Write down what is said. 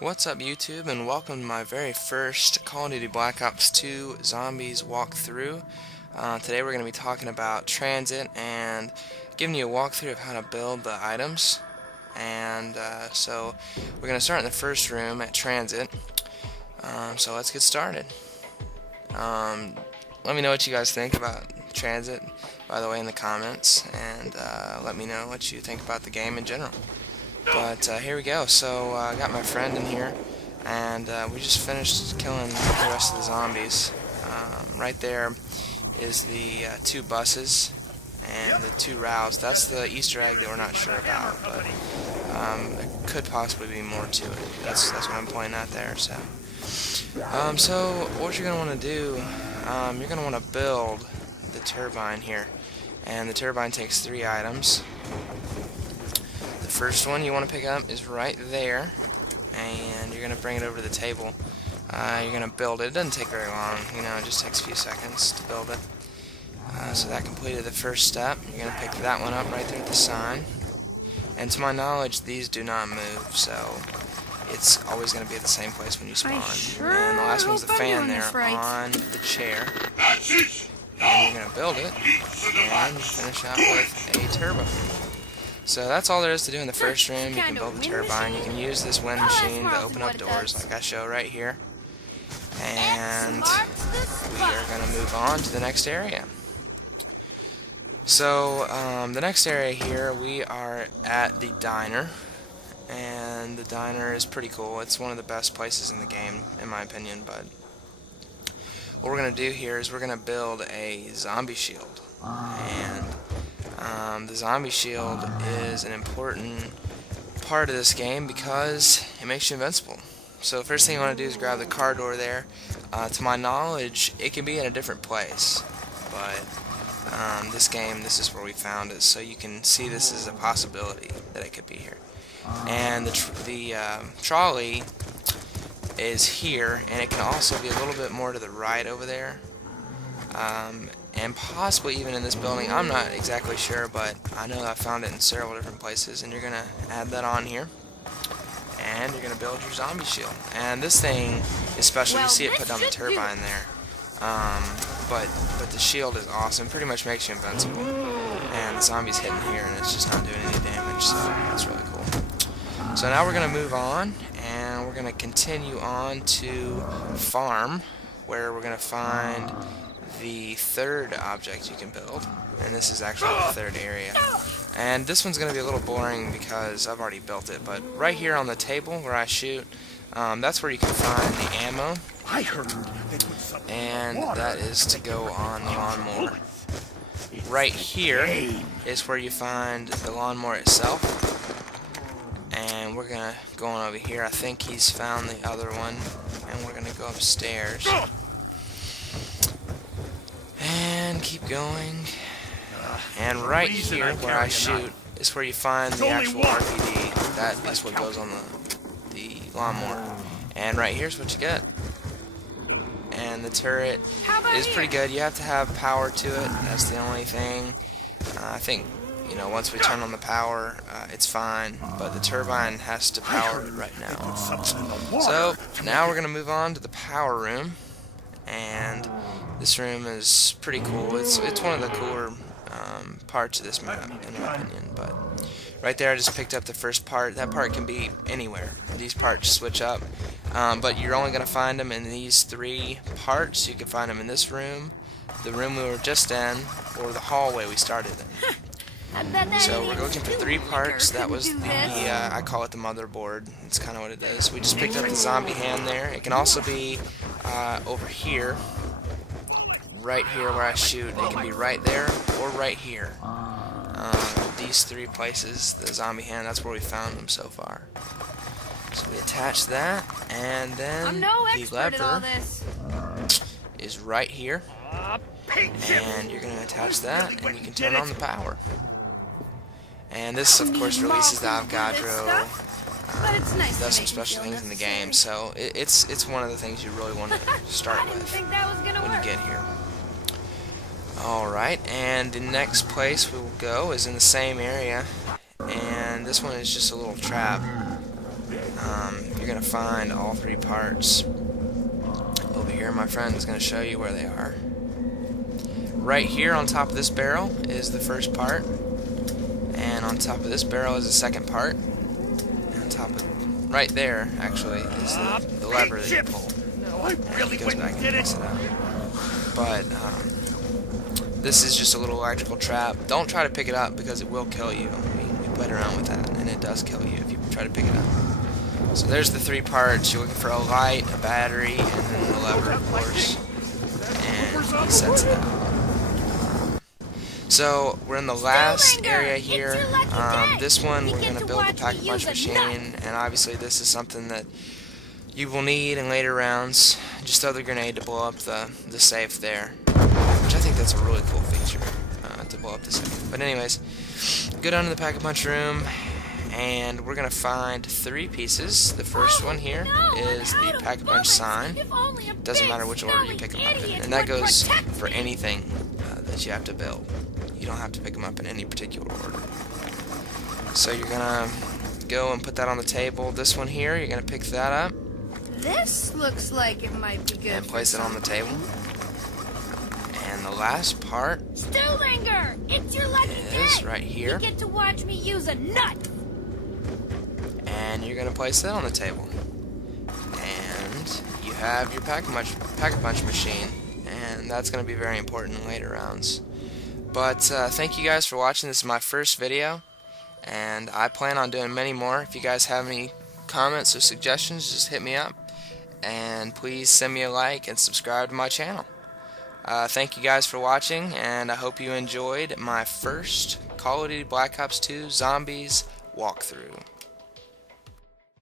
What's up YouTube, and welcome to my very first Call of Duty Black Ops 2 Zombies walkthrough. Today we're going to be talking about Transit and giving you a walkthrough of how to build the items. And so we're going to start in the first room at Transit. So let's get started. Let me know what you guys think about Transit, by the way, in the comments, and let me know what you think about the game in general. But here we go. So I got my friend in here, and we just finished killing the rest of the zombies. Right there is the two buses and the two rows. That's the Easter egg that we're not sure about, but there could possibly be more to it. That's what I'm pointing at there. So what you're gonna want to do, you're gonna want to build the turbine here, and the turbine takes 3 items. The first one you want to pick up is right there, and you're going to bring it over to the table. You're going to build it. It doesn't take very long, it just takes a few seconds to build it. So that completed the first step. You're going to pick that one up right there at the sign. And to my knowledge, these do not move, so it's always going to be at the same place when you spawn. And the last one's the fan there on the chair. And you're going to build it, and finish out with a turbo. So that's all there is to do in the first room. You can build the turbine. You can use this wind machine to open up doors like I show right here. And we are going to move on to the next area. So the next area here, we are at the diner. And the diner is pretty cool. It's one of the best places in the game, in my opinion. But what we're going to do here is we're going to build a zombie shield. And the zombie shield is an important part of this game because it makes you invincible. So the first thing you want to do is grab the car door there. To my knowledge, it can be in a different place, but this is where we found it, so you can see this is a possibility that it could be here. And the trolley is here, and it can also be a little bit more to the right over there. And possibly even in this building. I'm not exactly sure, but I know I found it in several different places. And you're going to add that on here, and you're going to build your zombie shield. And this thing is special. You see it put down the turbine there, but the shield is awesome. Pretty much makes you invincible. And the zombie's hitting here, and it's just not doing any damage, so that's really cool. So now we're going to move on, and we're going to continue on to farm, where we're going to find the third object you can build, and this is actually the third area. And this one's going to be a little boring because I've already built it, but right here on the table where I shoot, that's where you can find the ammo, and that is to go on the lawnmower. Right here is where you find the lawnmower itself, and we're going to go on over here. I think he's found the other one, and we're going to go upstairs. And keep going. And right here where I shoot is where you find the actual RPD. That is what goes on the lawnmower. And right here's what you get. And the turret is pretty good. You have to have power to it. That's the only thing. I think, once we turn on the power, it's fine. But the turbine has to power it right now. So now we're going to move on to the power room. And this room is pretty cool. It's one of the cooler parts of this map, in my opinion. But right there, I just picked up the first part. That part can be anywhere. These parts switch up, but you're only going to find them in these 3 parts. You can find them in this room, the room we were just in, or the hallway we started in. So we're looking for 3 parts. That was the, I call it the motherboard. It's kind of what it is. We just picked up the zombie hand there. It can also be over here, right here where I shoot. It can be right there or right here. These 3 places, the zombie hand, that's where we found them so far. So we attach that, and then the lever is right here. And you're going to attach that, and you can turn on the power. And this, of course, releases the Avogadro. Does some special things in the game, so it's one of the things you really want to start with when you get here. Alright, and the next place we will go is in the same area, and this one is just a little trap. you're going to find all 3 parts. Over here, my friend is going to show you where they are. Right here on top of this barrel is the first part, and on top of this barrel is the second part, and on top of right there actually is the lever that you pull. I really Goes back and picks it up. But this is just a little electrical trap. Don't try to pick it up because it will kill you. We played around with that, and it does kill you if you try to pick it up. So there's the 3 parts. You're looking for a light, a battery, and then the lever, of course. And he sets it out. So we're in the last area here. This one we're going to build the pack-a-punch machine, and obviously this is something that you will need in later rounds. Just throw the grenade to blow up the safe there, which I think that's a really cool feature, to blow up the safe. But anyways, go down to the pack-a-punch room, and we're going to find 3 pieces. The first one here is the pack-a-punch sign. Doesn't matter which order you pick them up in, and that goes for anything that you have to build. You don't have to pick them up in any particular order. So you're gonna go and put that on the table. This one here, you're gonna pick that up. This looks like it might be good. And place it on the table. And the last part Stilllinger, it's your lucky is day. right here. You get to watch me use a nut. And you're gonna place that on the table. And you have your pack-a-punch machine. And that's gonna be very important in later rounds. But thank you guys for watching. This is my first video, and I plan on doing many more. If you guys have any comments or suggestions, just hit me up, and please send me a like and subscribe to my channel. Thank you guys for watching, and I hope you enjoyed my first Call of Duty Black Ops 2 Zombies walkthrough.